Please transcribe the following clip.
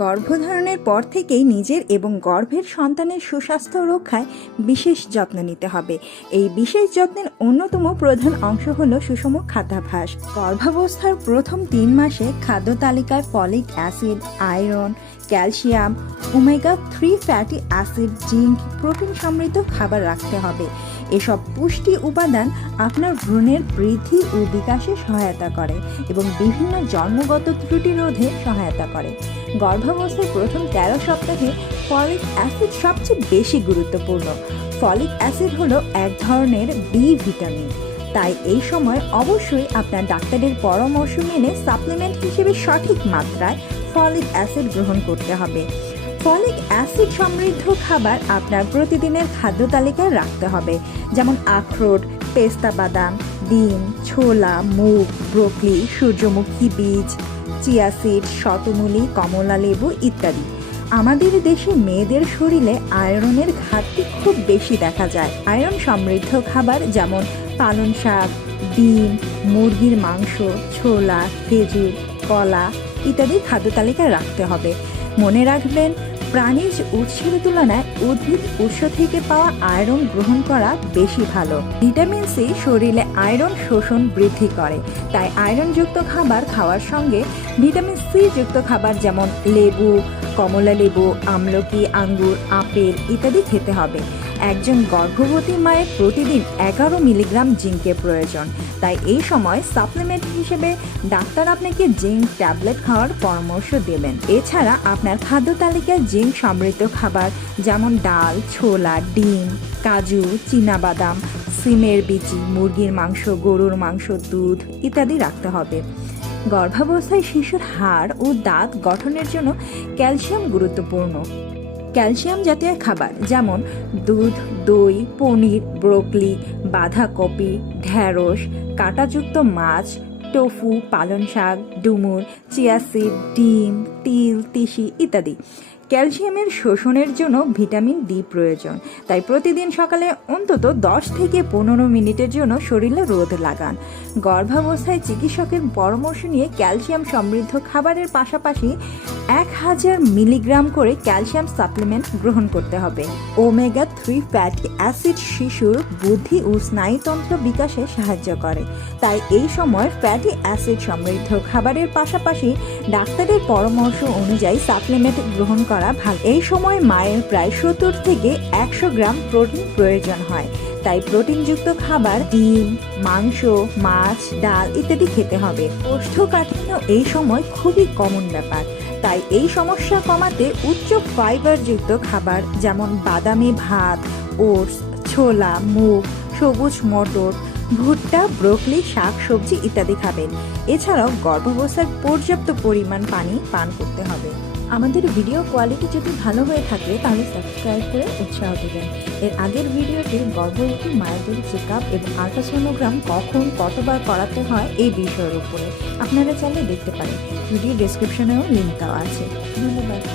গর্ভধারণের পর থেকেই নিজের এবং গর্ভের সন্তানের সুস্বাস্থ্য রক্ষায় বিশেষ যত্ন নিতে হবে। এই বিশেষ যত্নের অন্যতম প্রধান অংশ হলো সুষম খাদ্যাভ্যাস। গর্ভাবস্থার প্রথম 3 মাসে খাদ্য তালিকায় folic acid, iron, calcium, omega 3 fatty acid, zinc, protein সমৃদ্ধ খাবার রাখতে হবে। এসব পুষ্টি উপাদান আপনার ভ্রূণের বৃদ্ধি ও বিকাশে সহায়তা করে এবং বিভিন্ন জন্মগত ত্রুটি রোধে সহায়তা করে। গর্ভাবস্থার প্রথম 13 সপ্তাহে ফলিক অ্যাসিড সবচেয়ে বেশি গুরুত্বপূর্ণ। ফলিক অ্যাসিড হলো এক ধরনের বি ভিটামিন, তাই এই সময় অবশ্যই আপনার ডাক্তারের পরামর্শ মেনে সাপ্লিমেন্ট হিসেবে সঠিক মাত্রায় ফলিক অ্যাসিড গ্রহণ করতে হবে। ফলিক অ্যাসিড সমৃদ্ধ খাবার আপনার প্রতিদিনের খাদ্য তালিকায় রাখতে হবে, যেমন আখরোট, পেস্তা বাদাম, ডিম, ছোলা, মুগ, ব্রোকলি, সূর্যমুখী বীজ, চিয়া সিড, শতমূলি, কমলা লেবু ইত্যাদি। আমাদের দেশে মেয়েদের শরীরে আয়রনের ঘাটতি খুব বেশি দেখা যায়। আয়রন সমৃদ্ধ খাবার যেমন পালং শাক, ডিম, মুরগির মাংস, ছোলা, খেজুর, কলা ইত্যাদি খাদ্য তালিকায় রাখতে হবে। মনে রাখবেন, প্রাণীজ উৎসের তুলনায় উদ্ভিদ উৎস থেকে পাওয়া আয়রন গ্রহণ করা বেশি ভালো। ভিটামিন সি শরীরে আয়রন শোষণ বৃদ্ধি করে, তাই আয়রনযুক্ত খাবার খাওয়ার সঙ্গে ভিটামিন সি যুক্ত খাবার যেমন লেবু, কমলা লেবু, আমলকি, আঙ্গুর, আপেল ইত্যাদি খেতে হবে। একজন গর্ভবতী মায়ের প্রতিদিন 11 মিলিগ্রাম জিঙ্কের প্রয়োজন, তাই এই সময় সাপ্লিমেন্ট হিসেবে ডাক্তার আপনাকে জিঙ্ক ট্যাবলেট খাওয়ার পরামর্শ দেবেন। এছাড়া আপনার খাদ্য তালিকায় জিঙ্ক সমৃদ্ধ খাবার যেমন ডাল, ছোলা, ডিম, কাজু, চীনাবাদাম, সিমের বিচি, মুরগির মাংস, গরুর মাংস, দুধ ইত্যাদি রাখতে হবে। গর্ভাবস্থায় শিশুর হাড় ও দাঁত গঠনের জন্য ক্যালসিয়াম গুরুত্বপূর্ণ। ক্যালসিয়াম জাতীয় খাবার যেমন দুধ, দই, পনির, ব্রোকলি, বাঁধাকপি, ঢ্যাঁড়স, কাঁটাযুক্ত মাছ, টোফু, পালং শাক, ডুমুর, চিয়া সিড, ডিম, তিল, তিসি ইত্যাদি। ক্যালসিয়ামের শোষণের জন্য ভিটামিন ডি প্রয়োজন, তাই প্রতিদিন সকালে অন্তত 10 থেকে 15 মিনিটের জন্য শরীরে রোদ লাগান। গর্ভাবস্থায় চিকিৎসকের পরামর্শ নিয়ে ক্যালসিয়াম সমৃদ্ধ খাবারের পাশাপাশি 1000 মিলিগ্রাম করে ক্যালসিয়াম সাপ্লিমেন্ট গ্রহণ করতে হবে। ওমেগা 3 ফ্যাটি অ্যাসিড শিশুর বুদ্ধি ও স্নায়ুতন্ত্র বিকাশে সাহায্য করে, তাই এই সময় ফ্যাটি অ্যাসিড সমৃদ্ধ খাবারের পাশাপাশি ডাক্তারের পরামর্শ অনুযায়ী সাপ্লিমেন্ট গ্রহণ করা ভালো। এই সময় মায়ের প্রায় 70 থেকে 100 গ্রাম প্রোটিন প্রয়োজন হয়, তাই প্রোটিনযুক্ত খাবার ডিম, মাংস, মাছ, ডাল ইত্যাদি খেতে হবে। কোষ্ঠকাঠিন্য এই সময় খুবই কমন ব্যাপার, তাই এই সমস্যা কমাতে উচ্চ ফাইবারযুক্ত খাবার যেমন বাদামি ভাত, ওটস, ছোলা, মুগ, সবুজ মটর, ভুট্টা, ব্রোকলি, শাক সবজি ইত্যাদি খাবেন। এছাড়াও গর্ভাবস্থায় পর্যাপ্ত পরিমাণ পানি পান করতে হবে। আমাদের ভিডিও কোয়ালিটি যদি ভালো হয়ে থাকে তাহলে সাবস্ক্রাইব করে উৎসাহ দেবেন। এর আগের ভিডিওটি গর্ভবতী মায়েদের চেক আপ এবং আল্ট্রাসোনোগ্রাম কখন কতবার করাতে হয় এই বিষয়ের উপরে, আপনারা চাইলে দেখতে পারেন। ভিডিও ডেসক্রিপশনেও লিঙ্ক দেওয়া আছে। ধন্যবাদ।